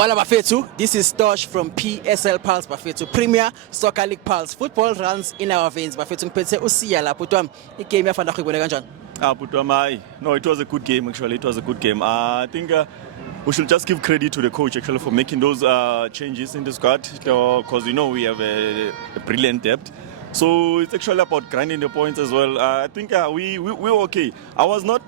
Hola Bafetu, this is Tosh from PSL Pulse Bafetu, Premier Soccer League Pulse. Football runs in our veins Bafetu. Ngiphethe usiya la butwam. Igame yafana khuyibona kanjani? Butwam, no, it was a good game actually. It was a good game. I think we should just give credit to the coach actually for making those changes in the squad because we have a brilliant depth. So it's actually about grinding the points as well. I think we were okay. I was not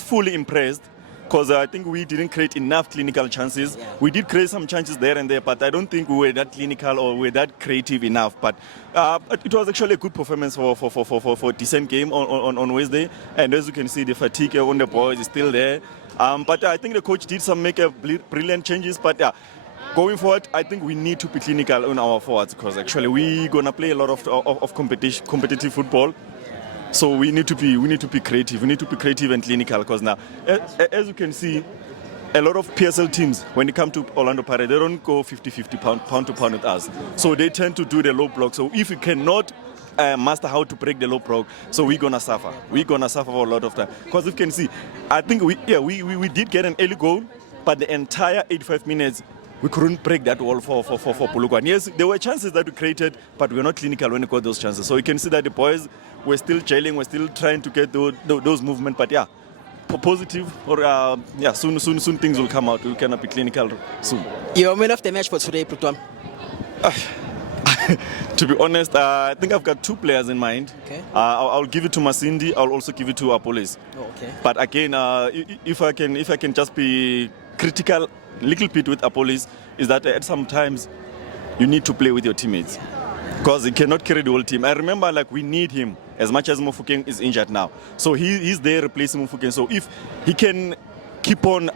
fully impressed because I think we didn't create enough clinical chances. Yeah. We did create some chances there and there, but I don't think we were that clinical or we were that creative enough. But it was actually a good performance for a decent game on Wednesday. And as you can see, the fatigue on the boys is still there. But I think the coach did make brilliant changes. But going forward, I think we need to be clinical on our forwards because actually we're gonna play a lot of competitive football. So we need to be creative. We need to be creative and clinical because now, as you can see, a lot of PSL teams, when it comes to Orlando Pirates, they don't go 50-50 pound to pound with us. So they tend to do the low block. So if you cannot master how to break the low block, so we're gonna suffer. We're gonna suffer for a lot of time. Because if you can see, I think we did get an early goal, but the entire 85 minutes. We couldn't break that wall for Polokwane. Yes, there were chances that we created, but we were not clinical when we got those chances. So you can see that the boys were still gelling, we're still trying to get those movements. But positive or soon things will come out. We cannot be clinical soon. Your man of the match for today, Putwam? To be honest, I think I've got two players in mind. Okay. I'll give it to Masindi. I'll also give it to Apolis. Oh, okay. But again, if I can just be critical little bit with Apolis is that at sometimes you need to play with your teammates because he cannot carry the whole team. I remember we need him as much as Mofokeng is injured now. So he's there replacing Mofokeng. So if he can keep on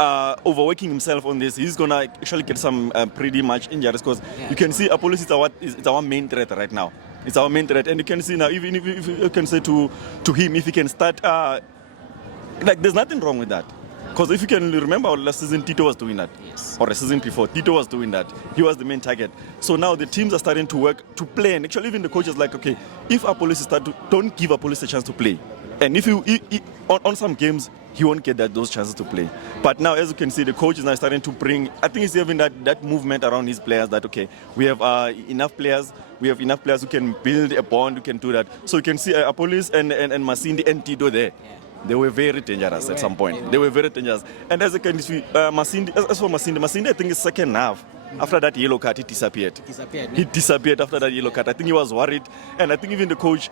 overworking himself on this, he's going to actually get some pretty much injuries because you can see Apolis is our main threat right now. It's our main threat. And you can see now, even if you can say to him, if he can start, there's nothing wrong with that. Because if you can remember last season, Tito was doing that. Yes. Or the season before, Tito was doing that. He was the main target. So now the teams are starting to work to play. And actually even the coaches okay, if Apolis don't give Apolis a chance to play. And if on some games, he won't get those chances to play. But now, as you can see, the coach is now starting to bring, I think he's having that movement around his players that, okay, we have enough players. We have enough players who can build a bond, who can do that. So you can see Apolis and Masindi and Tito there. Yeah. They were very dangerous at some point. They were very dangerous. And as you can see, as for Masindi, I think his second half, after that yellow card, he disappeared. He disappeared after that yellow card. I think he was worried. And I think even the coach,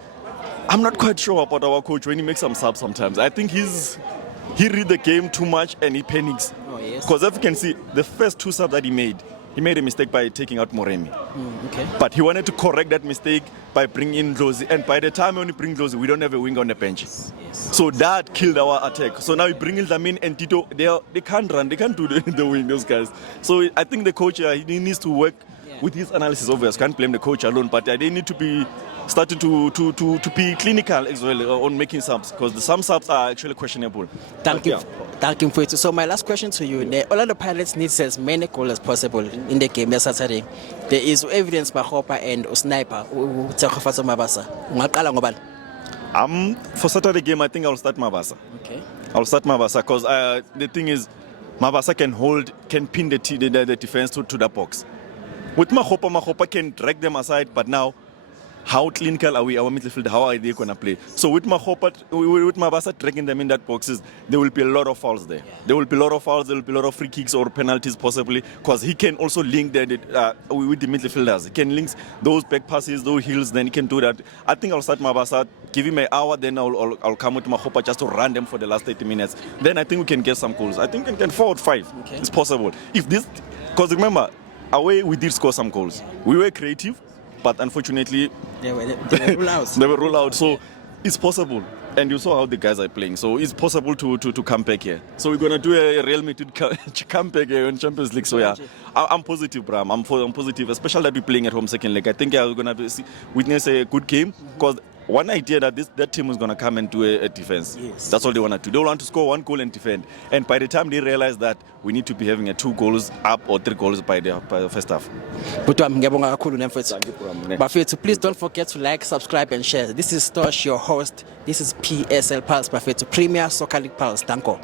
I'm not quite sure about our coach when he makes some subs sometimes. I think he read the game too much and he panics. Because as you can see, the first two subs that he made a mistake by taking out Moremi. Okay. But he wanted to correct that mistake by bringing in Dlozi. And by the time when we bring Dlozi, we don't have a winger on the bench. Yes. So that killed our attack. So now we bring in Lamin and Tito. They can't run. They can't do the wing, those guys. So I think the coach, he needs to work with his analysis. Obviously, can't blame the coach alone. But they need to be started to be clinical as well on making subs. Because some subs are actually questionable. Thank you. Thank you for it. So my last question to you, the Orlando Pirates needs as many goals as possible in the game this Saturday. There is evidence by Hopper and Sniper. For Saturday game, I think I'll start Mabasa. Okay. I'll start Mabasa because the thing is, Mabasa can pin the defense to the box. With Mahopa can drag them aside, but now, how clinical are we, our midfield, how are they going to play? So with Mabasa dragging them in that boxes, there will be a lot of fouls there. Yeah. There will be a lot of fouls, there will be a lot of free kicks or penalties possibly, because he can also link with the midfielders. He can link those back passes, those heels, then he can do that. I think I'll start Mabasa, give him an hour, then I'll come with Mahopa just to run them for the last 30 minutes. Then I think we can get some goals. I think we can 4 or 5. Okay. It's possible. Because remember, away we did score some goals. We were creative, but unfortunately, they were ruled out. They were ruled out. So it's possible. And you saw how the guys are playing. So it's possible to come back here. So we're going to do a Real Madrid comeback here in Champions League. So I'm positive, Bram. I'm positive, especially that we're playing at home second leg. I think we're going to witness a good game because one idea that team is going to come and do a defense. Yes. That's all they want to do. They want to score 1 goal and defend. And by the time they realize that, we need to be having 2 goals up or 3 goals by the first half. Thank you, Bafetu. Please don't forget to like, subscribe and share. This is Tosh, your host. This is PSL Pulse Bafetu, Premier Soccer League Pulse. Thank you.